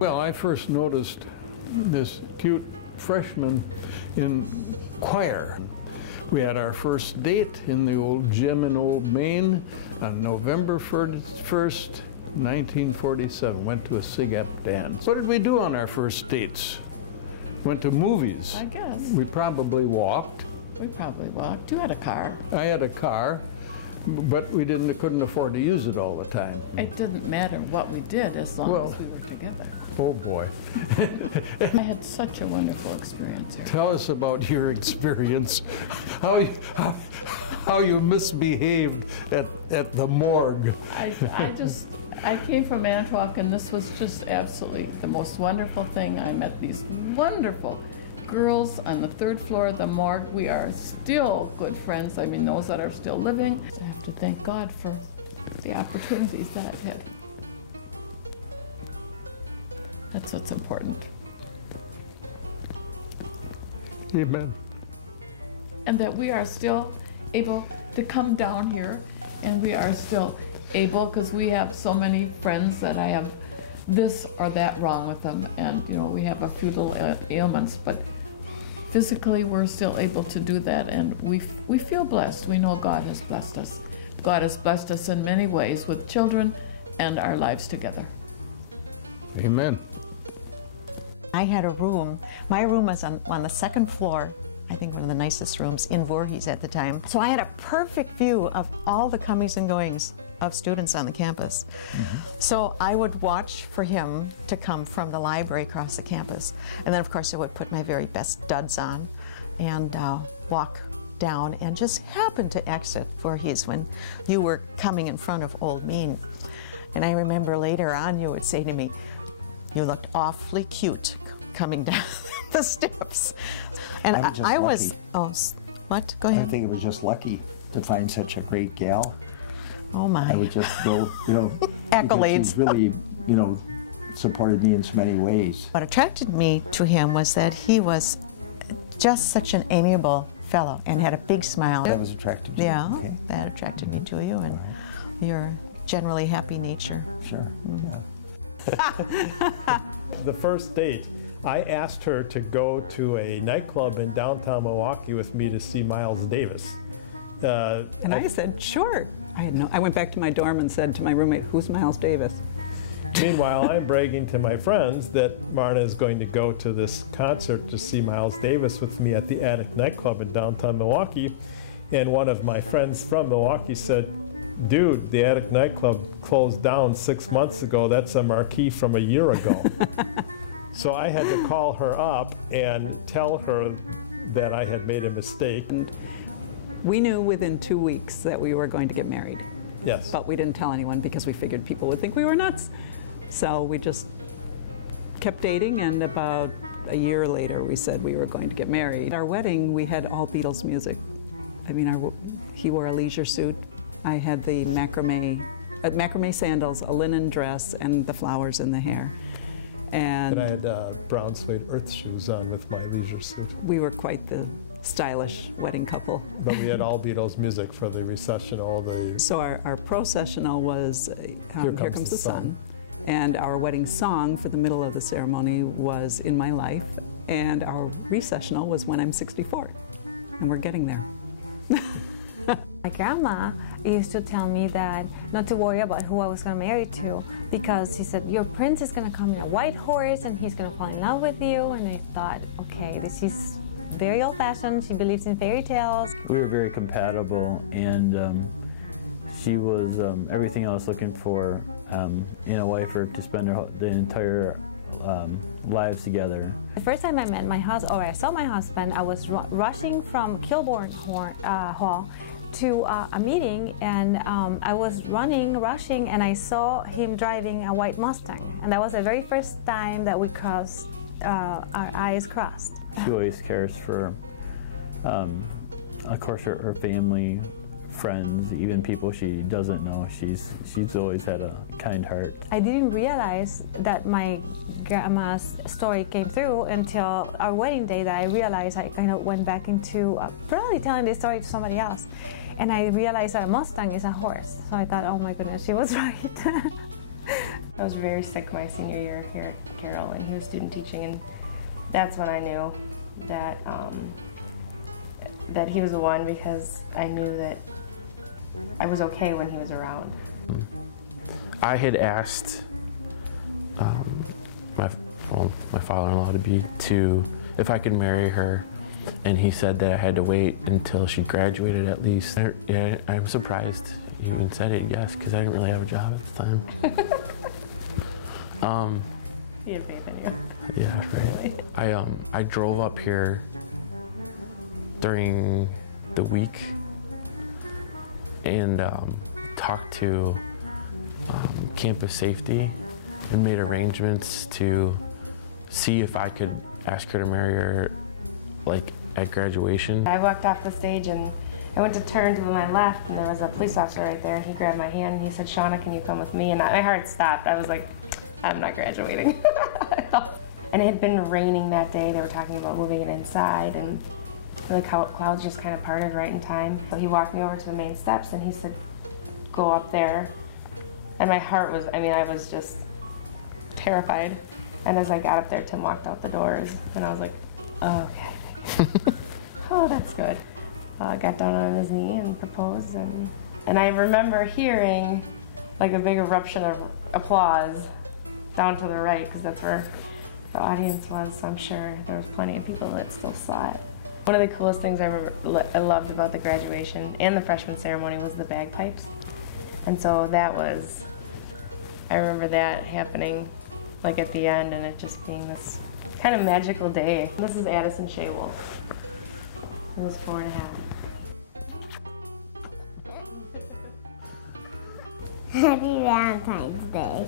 Well, I first noticed this cute freshman in choir. We had our first date in the old gym in Old Main on November 1st, 1947. Went to a SIGEP dance. What did we do on our first dates? Went to movies. I guess. We probably walked. We probably walked. You had a car. I had a car, but we couldn't afford to use it all the time. It didn't matter what we did as long as we were together. Oh boy. I had such a wonderful experience here. Tell us about your experience. How you misbehaved at the morgue. I came from Antioch, and this was just absolutely the most wonderful thing. I met these wonderful girls on the 3rd floor of the morgue. We are still good friends. I mean, those that are still living. I have to thank God for the opportunities that I've had. That's what's important. Amen. And that we are still able to come down here, and we are still able, because we have so many friends that I have this or that wrong with them, and you know, we have a few little ailments, but physically we're still able to do that, and we feel blessed. We know God has blessed us. God has blessed us in many ways with children and our lives together. Amen. I had a room. My room was on the 2nd floor, I think one of the nicest rooms in Voorhees at the time. So I had a perfect view of all the comings and goings of students on the campus. So I would watch for him to come from the library across the campus. And then of course I would put my very best duds on and walk down and just happen to exit Voorhees when you were coming in front of Old Main. And I remember later on you would say to me, "You looked awfully cute coming down the steps." And I was, oh, what? Go ahead. I think it was just lucky to find such a great gal. Oh my. I would just go, you know, accolades. She's really, you know, supported me in so many ways. What attracted me to him was that he was just such an amiable fellow and had a big smile. That was attractive to you? Yeah, okay. That attracted me to you, and your generally happy nature. Sure, yeah. The first date, I asked her to go to a nightclub in downtown Milwaukee with me to see Miles Davis. And I said, sure. I went back to my dorm and said to my roommate, "Who's Miles Davis?" Meanwhile, I'm bragging to my friends that Marna is going to go to this concert to see Miles Davis with me at the Attic nightclub in downtown Milwaukee. And one of my friends from Milwaukee said, "Dude, the Attic nightclub closed down 6 months ago. That's a marquee from a year ago." So I had to call her up and tell her that I had made a mistake. And we knew within 2 weeks that we were going to get married. Yes. But we didn't tell anyone because we figured people would think we were nuts. So we just kept dating, and about a year later we said we were going to get married. At our wedding, we had all Beatles music. I mean, he wore a leisure suit. I had the macrame sandals, a linen dress, and the flowers in the hair. And I had brown suede earth shoes on with my leisure suit. We were quite the stylish wedding couple. But we had all Beatles music for the recessional. So our processional was Here Comes the Sun. And our wedding song for the middle of the ceremony was In My Life. And our recessional was When I'm 64. And we're getting there. My grandma used to tell me that not to worry about who I was going to marry to, because she said, your prince is going to come in a white horse and he's going to fall in love with you. And I thought, okay, this is very old-fashioned. She believes in fairy tales. We were very compatible, and she was everything I was looking for in a wife, or to spend the entire lives together. The first time I met my husband, or I saw my husband, I was rushing from Kilbourne Hall to a meeting, and I was rushing, and I saw him driving a white Mustang, and that was the very first time that we our eyes crossed. She always cares for, of course, her family, friends, even people she doesn't know. She's always had a kind heart. I didn't realize that my grandma's story came through until our wedding day, that I realized I kind of went back into probably telling this story to somebody else. And I realized that a Mustang is a horse. So I thought, oh my goodness, she was right. I was very sick my senior year here at Carroll, and he was student teaching, and that's when I knew that that he was the one, because I knew that I was okay when he was around. I had asked my father-in-law to if I could marry her, and he said that I had to wait until she graduated at least. Yeah, I'm surprised he even said it, yes, because I didn't really have a job at the time. He had faith in you. Yeah, right. I drove up here during the week and talked to campus safety and made arrangements to see if I could ask her to marry her, like, at graduation. I walked off the stage and I went to turn to my left, and there was a police officer right there, and he grabbed my hand and he said, "Shauna, can you come with me?" And my heart stopped. I was like, I'm not graduating. And it had been raining that day. They were talking about moving it inside, and the clouds just kind of parted right in time. So he walked me over to the main steps and he said, "Go up there." And my heart was, I was just terrified. And as I got up there, Tim walked out the doors, and I was like, oh, okay. Oh, that's good. Got down on his knee and proposed, and I remember hearing like a big eruption of applause down to the right, because that's where the audience was, so I'm sure there was plenty of people that still saw it. One of the coolest things I loved about the graduation and the freshman ceremony was the bagpipes. And so I remember that happening like at the end, and it just being this kind of magical day. This is Addison Shea Wolf. He was 4.5. Happy Valentine's Day.